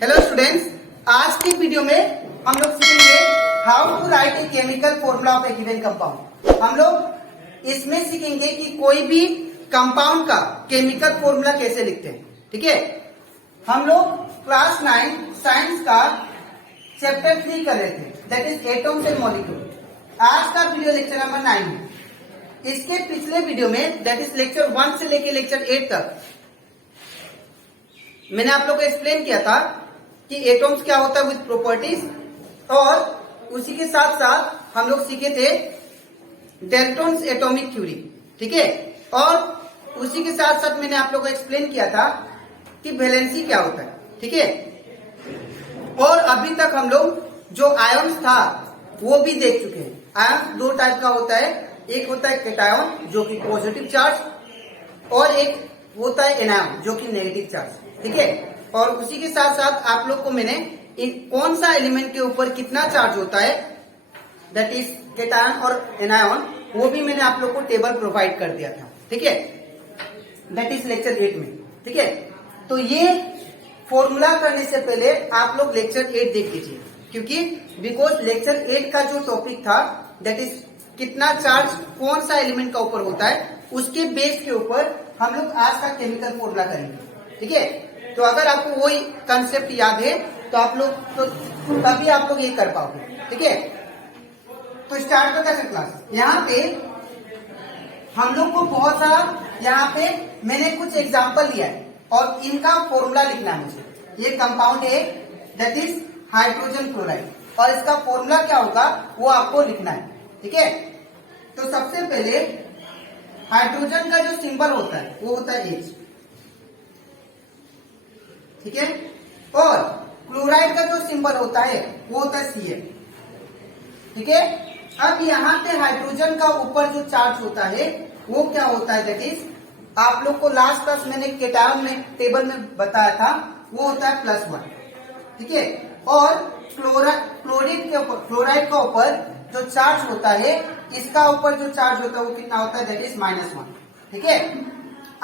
Hello students, आज की video में हम लोग सीखेंगे how to write a chemical formula of a given compound. हम लोग इसमें सीखेंगे कि कोई भी कंपाउंड का केमिकल फॉर्मूला कैसे लिखते हैं। ठीक है, हम लोग क्लास 9 साइंस का चैप्टर 3 कर रहे थे, that is atoms and molecule. आज का वीडियो लेक्चर नंबर 9 है। इसके पिछले वीडियो में दैट इज लेक्चर 1 से लेके लेक्चर 8 तक मैंने आप लोग को एक्सप्लेन किया था कि एटॉम्स क्या होता है विद प्रॉपर्टीज, और उसी के साथ साथ हम लोग सीखे थे डेल्टन्स एटॉमिक थ्योरी। ठीक है, और उसी के साथ साथ मैंने आप लोग को एक्सप्लेन किया था कि वैलेंसी क्या होता है। ठीक है, और अभी तक हम लोग जो आयन्स था वो भी देख चुके हैं। आयन दो टाइप का होता है, एक होता है कैटायन जो कि पॉजिटिव चार्ज, और एक होता है एनायन जो कि नेगेटिव चार्ज। ठीक है, और उसी के साथ साथ आप लोग को मैंने कौन सा एलिमेंट के ऊपर कितना चार्ज होता है, दैट इज कैटायन और एनायन, वो भी मैंने आप लोग को टेबल प्रोवाइड कर दिया था। ठीक है, दैट इज लेक्चर 8 में। ठीक है, तो ये फॉर्मूला करने से पहले आप लोग लेक्चर 8 देख लीजिए, क्योंकि बिकॉज लेक्चर 8 का जो टॉपिक था दैट इज कितना चार्ज कौन सा एलिमेंट का ऊपर होता है, उसके बेस के ऊपर हम लोग आज का केमिकल फॉर्मूला करेंगे। ठीक है, तो अगर आपको वही कंसेप्ट याद है तो आप लोग तो तभी आप लोग ये कर पाओगे। ठीक है, तो स्टार्ट करते हैं क्लास। यहाँ पे हम लोग को बहुत सारा, यहाँ पे मैंने कुछ एग्जांपल लिया है और इनका फॉर्मूला लिखना है मुझे। ये कंपाउंड है दैट इज हाइड्रोजन क्लोराइड, और इसका फॉर्मूला क्या होगा वो आपको लिखना है। ठीक है, तो सबसे पहले हाइड्रोजन का जो सिंबल होता है वो होता है H। ठीक है, और क्लोराइड का जो सिंबल होता है वो होता है Cl। ठीक है, अब यहाँ पे हाइड्रोजन का ऊपर जो चार्ज होता है वो क्या होता है, दैट इज आप लोग को लास्ट क्लास मैंने कैटायन में टेबल में बताया था, वो होता है +1। ठीक है, और क्लोराइड का ऊपर जो चार्ज होता है, इसका ऊपर जो चार्ज होता है वो कितना होता है, दैट इज -1। ठीक है,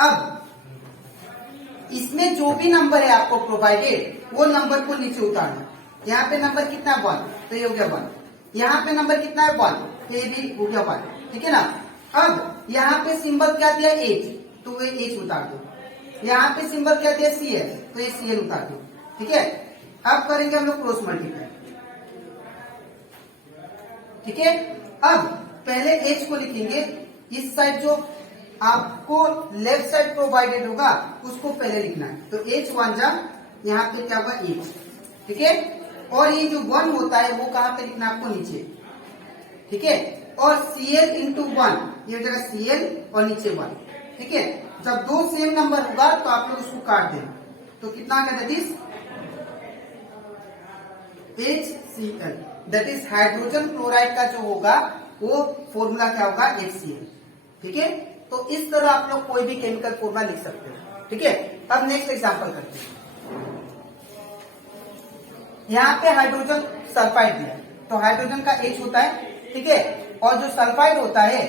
अब इसमें जो भी नंबर है आपको प्रोवाइडेड वो नंबर को नीचे उतारना। यहाँ पे नंबर कितना है 1, तो ये हो गया 1। यहाँ पे नंबर कितना है 1, ये भी हो गया 1। ठीक है ना, अब यहाँ पे सिंबल क्या दिया H, तो ये H उतार दो। यहाँ पे सिंबल क्या दिया Cl, तो ये Cl उतार दो। ठीक है, अब करेंगे हम लोग क्रॉस मल्टीप्लाई। ठीक है, अब पहले H को लिखेंगे, इस साइड जो आपको लेफ्ट साइड प्रोवाइडेड होगा उसको पहले लिखना है, तो H1 जा, यहाँ पे क्या होगा H। ठीक है, और ये जो 1 होता है वो कहाँ पे लिखना है आपको, नीचे। ठीक है, और Cl इंटू 1, ये हो जाएगा Cl और नीचे 1। ठीक है, जब दो सेम नंबर होगा तो आप लोग उसको काट देना, तो कितना आ गया, that is HCl, that is hydrogen chloride का जो होगा वो फॉर्मूला क्या होगा, HCl। ठीक है, तो इस तरह आप लोग कोई भी केमिकल फॉर्मूला लिख सकते हो। ठीक है, अब नेक्स्ट एग्जांपल करते हैं। यहाँ पे हाइड्रोजन सल्फाइड दिया, तो हाइड्रोजन का H होता है। ठीक है, और जो सल्फाइड होता है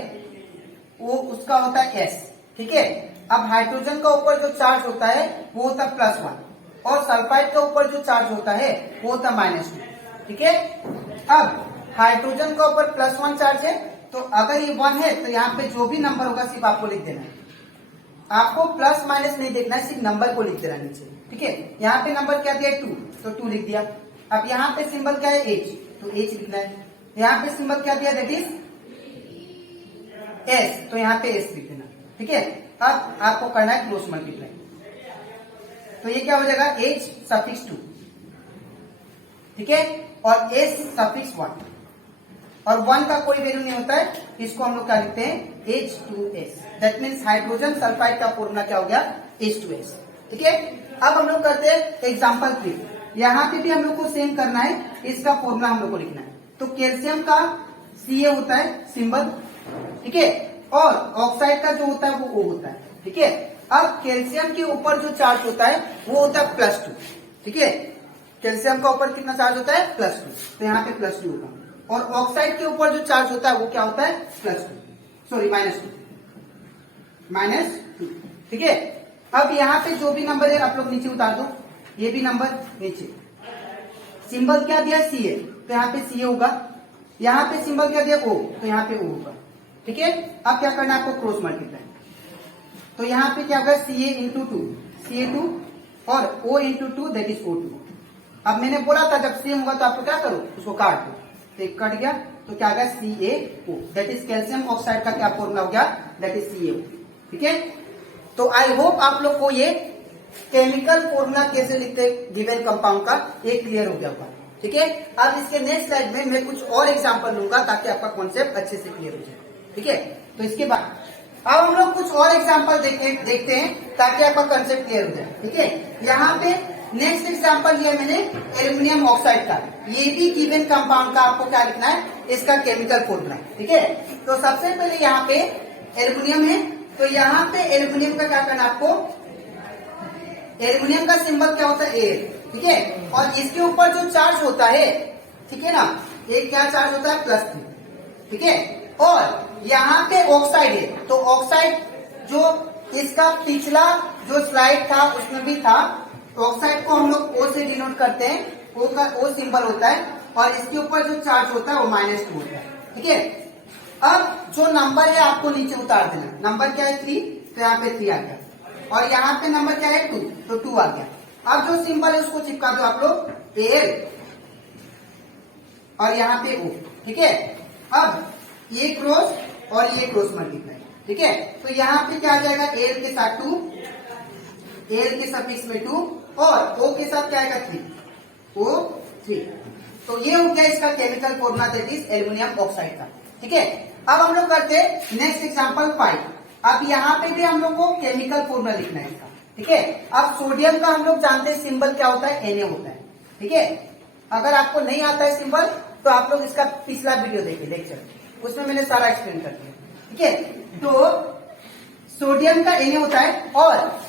वो उसका होता है S। ठीक है, अब हाइड्रोजन का ऊपर जो चार्ज होता है वो होता है +1, और सल्फाइड का ऊपर जो चार्ज होता है वो होता है -2। ठीक है, अब हाइड्रोजन का ऊपर +1 चार्ज है, तो अगर ये 1 है तो यहाँ पे जो भी नंबर होगा सिर्फ आपको लिख देना है। आपको प्लस माइनस नहीं देखना है, सिर्फ नंबर को लिख देना नीचे। ठीक है, यहाँ पे नंबर क्या दिया है 2, तो 2 लिख दिया। अब यहाँ पे सिंबल क्या है H, तो H लिखना है। यहाँ पे सिंबल क्या दिया, दैट इज S, तो यहाँ पे S लिख देना। ठीक है, अब आपको करना है क्रॉस मल्टीप्लाई, तो ये क्या हो जाएगा H⁻²। ठीक है, और S⁻1, और 1 का कोई वैल्यू नहीं होता है, इसको हम लोग क्या लिखते हैं, H2S। That means hydrogen sulphide का फॉर्मूला क्या हो गया, H2S। ठीक है, अब हम लोग करते हैं एग्जांपल 3। यहाँ पे भी हम लोग को सेम करना है, इसका फॉर्मूला हम लोग को लिखना है। तो कैल्शियम का Ca होता है सिंबल। ठीक है, और ऑक्साइड का जो होता है वो O होता है। ठीक है, अब कैल्शियम के ऊपर जो चार्ज होता है वो होता है +2। ठीक है, कैल्शियम का ऊपर कितना चार्ज होता है, +2, तो यहाँ पे +2 होगा। और ऑक्साइड के ऊपर जो चार्ज होता है वो क्या होता है, -2। ठीक है, अब यहाँ पे जो भी नंबर है आप लोग नीचे उतार दो। ये भी नंबर नीचे। सिंबल क्या दिया Ca, तो यहाँ पे Ca होगा। यहाँ पे सिंबल क्या दिया O, तो यहाँ पे O होगा। ठीक है, अब क्या करना है आपको, क्रॉस मल्टीप्लाई। तो यहाँ पे क्या होगा, Ca इंटू 2 Ca2 और O into 2 that is O2। अब मैंने बोला था जब सेम होगा तो आपको क्या करो, उसको काट दो। तो एक कट गया तो क्या आ गया, CaO that is calcium oxide का क्या फॉर्मूला हो गया, दैट इज CaO। ठीक है, तो आई होप आप लोग को ये केमिकल फॉर्मूला कैसे लिखते हैं गिवन कंपाउंड का ये क्लियर हो गया होगा। ठीक है, अब इसके नेक्स्ट स्लाइड में मैं कुछ और एग्जांपल लूंगा ताकि आपका कॉन्सेप्ट अच्छे से क्लियर हो जाए। ठीक है, तो इसके बाद अब हम लोग कुछ और एग्जांपल देखते हैं ताकि आपका कंसेप्ट क्लियर हो जाए। ठीक है, यहाँ पे नेक्स्ट एग्जांपल लिया मैंने एल्यूमिनियम ऑक्साइड का। ये भी गिवन कंपाउंड का आपको क्या लिखना है, इसका केमिकल फॉर्मूला। ठीक है, तो सबसे पहले यहाँ पे एल्यूमिनियम है, तो यहाँ पे एल्यूमिनियम का क्या करना आपको, एल्यूमिनियम का सिंबल क्या होता है, एयर। ठीक है, और इसके ऊपर जो चार्ज होता है, ठीक है ना, एक क्या चार्ज होता है, +3। ठीक है, और यहाँ पे ऑक्साइड है, तो ऑक्साइड जो इसका पिछला जो स्लाइड था उसमें भी था, ऑक्साइड को हम लोग O से डिनोट करते हैं, O का O सिंबल होता है, और इसके ऊपर जो चार्ज होता है वो -2 होता है। ठीक है, अब जो नंबर है आपको नीचे उतार देना। नंबर क्या है 3, तो यहाँ पे 3 आ गया, और यहाँ पे नंबर क्या है 2, तो 2 आ गया। अब जो सिंबल है उसको चिपका दो आप लोग, Al और यहाँ पे O। ठीक है, अब ये क्रॉस और ये क्रॉस मल्टीप्लाई। ठीक है, तो यहाँ पे क्या आ जाएगा, Al के साथ 2, Al के सफिक्स में 2 और O के साथ क्या आएगा 3, O3। तो ये हो गया इसका chemical formula that is aluminium oxide का। ठीक है, अब हम लोग करते हैं नेक्स्ट एग्जांपल 5। अब यहाँ पे भी हम लोग को केमिकल फॉर्मूला लिखना है इसका। ठीक है, अब सोडियम का हम लोग जानते हैं सिंबल क्या होता है, Na होता है। ठीक है, अगर आपको नहीं आता है सिंबल तो आप लोग इसका पिछला वीडियो देखिए, लेक्चर, उसमें मैंने सारा एक्सप्लेन कर दिया। ठीक है, तो सोडियम का Na होता है, और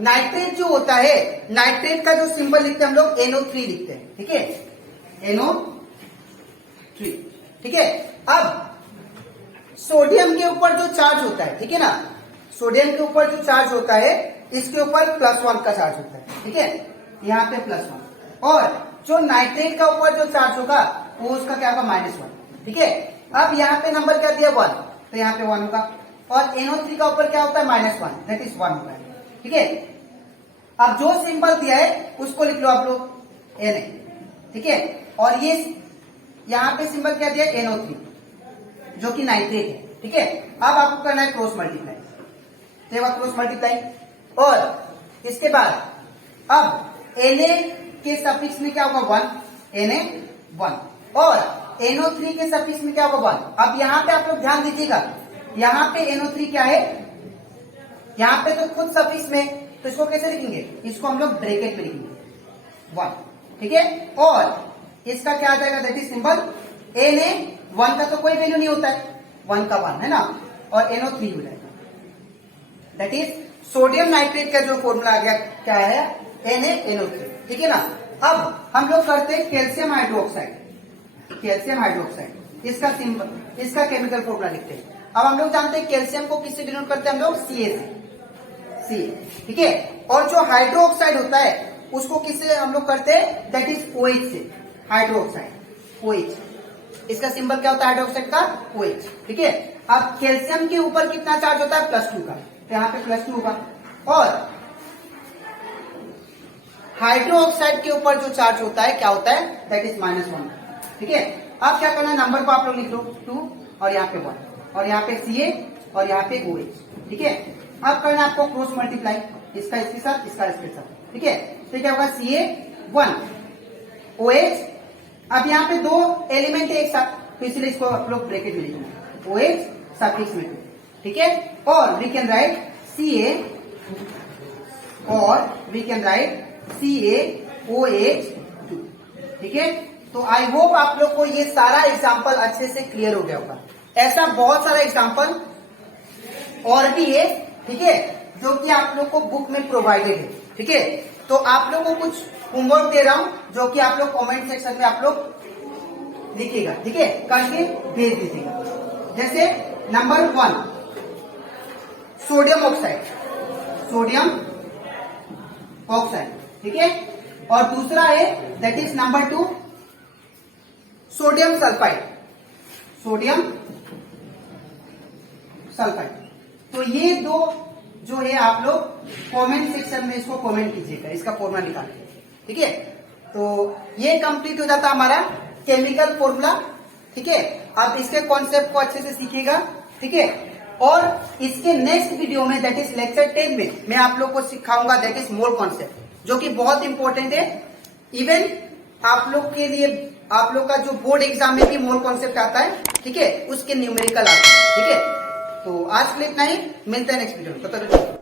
नाइट्रेट जो होता है, नाइट्रेट का जो सिंबल लिखते हैं हम लोग NO3 लिखते हैं। ठीक है, NO3। ठीक है, अब सोडियम के ऊपर जो चार्ज होता है, ठीक है ना, सोडियम के ऊपर जो चार्ज होता है इसके ऊपर +1 का चार्ज होता है। ठीक है, यहाँ पे +1, और जो नाइट्रेट का ऊपर जो चार्ज होगा वो उसका क्या होगा, -1। ठीक है, अब यहाँ पे नंबर क्या दिया 1, तो यहाँ पे 1 होगा, और NO3 का ऊपर क्या होता है, -1 दैट इज 1 होगा। ठीक है, अब जो सिंबल दिया है उसको लिख लो आप लोग Na। ठीक है, और ये यहाँ पे सिंबल क्या दिया, NO3 जो कि नाइट्रेट है। ठीक है, अब आपको करना है क्रॉस मल्टीप्लाई, तो क्रॉस मल्टीप्लाई, और इसके बाद अब Na के सफिक्स में क्या होगा 1, Na 1, और NO3 के सफिक्स में क्या होगा 1। अब यहाँ पे आप लोग ध्यान दीजिएगा, यहाँ पे NO3 क्या है, यहाँ पे तो खुद सफिक्स में, तो इसको कैसे लिखेंगे, इसको हम लोग ब्रैकेट में लिखेंगे 1। ठीक है, और इसका क्या आ जाएगा, दैट इज सिंबल Na 1 का तो कोई वैल्यू नहीं होता है, 1 का 1 है ना, और NO3 हो जाएगा, दैट इज सोडियम नाइट्रेट का जो फॉर्मूला आ गया क्या है, NaNO3। ठीक है ना, अब हम लोग करते हैं कैल्शियम हाइड्रोक्साइड। कैल्शियम हाइड्रोक्साइड इसका सिंबल, इसका केमिकल फॉर्मूला लिखते हैं। अब हम लोग जानते हैं कैल्शियम को किससे डिनोट करते हैं हम लोग, Ca से। ठीक है, और जो हाइड्रो ऑक्साइड होता है उसको किससे हम लोग करते हैं, दैट इज OH से, हाइड्रो ऑक्साइड OH। इसका सिंबल क्या होता है हाइड्रोक्साइड का, OH। ठीक है, अब कैल्शियम के ऊपर कितना चार्ज होता है, +2 का, तो यहाँ पे +2 होगा, और हाइड्रो ऑक्साइड के ऊपर जो चार्ज होता है क्या होता है, दैट इज -1। ठीक है, अब क्या करना है, नंबर को आप लोग लिख लो 2, और यहाँ पे 1, और यहाँ पे Ca, और यहाँ पे OH। ठीक है, अब करना आपको क्रॉस मल्टीप्लाई, इसका इसके साथ, इसका इसके साथ। ठीक है, तो क्या होगा, Ca 1 OH। अब यहाँ पे 2 एलिमेंट है एक साथ, तो इसलिए इसको आप लोग ब्रैकेट में लिखेंगे, OH सफिक्स में 2। ठीक है, और वी कैन राइट Ca, और वी कैन राइट CaOH2। ठीक है, तो आई होप आप लोग को ये सारा एग्जाम्पल अच्छे से क्लियर हो गया होगा। ऐसा बहुत सारा एग्जाम्पल और भी है, ठीक है, जो कि आप लोग को बुक में प्रोवाइडेड है। ठीक है, तो आप लोग को कुछ होमवर्क दे रहा हूं जो कि आप लोग कमेंट सेक्शन में आप लोग लिखिएगा। ठीक है, करके भेज दीजिएगा। जैसे number 1 sodium oxide, sodium oxide ठीक है। और दूसरा है that is number 2 sodium sulphide, sodium sulphide. तो ये दो जो है आप लोग कमेंट सेक्शन में इसको कमेंट कीजिएगा, इसका फॉर्मूला निकाल के, ठीक है। तो ये कंप्लीट हो जाता हमारा केमिकल फॉर्मूला, ठीक है। आप इसके कॉन्सेप्ट को अच्छे से सीखिएगा, ठीक है। और इसके नेक्स्ट वीडियो में दैट इज लेक्चर 10 में मैं आप लोग को सिखाऊंगा दैट इज मोल कॉन्सेप्ट, जो कि बहुत इंपॉर्टेंट है। इवन आप लोग के लिए, आप लोग का जो बोर्ड एग्जाम में भी मोल कॉन्सेप्ट आता है, ठीक है, उसके न्यूमेरिकल आते हैं, ठीक है। तो आज के लिए इतना ही, मिलते हैं नेक्स्ट वीडियो में, तब तक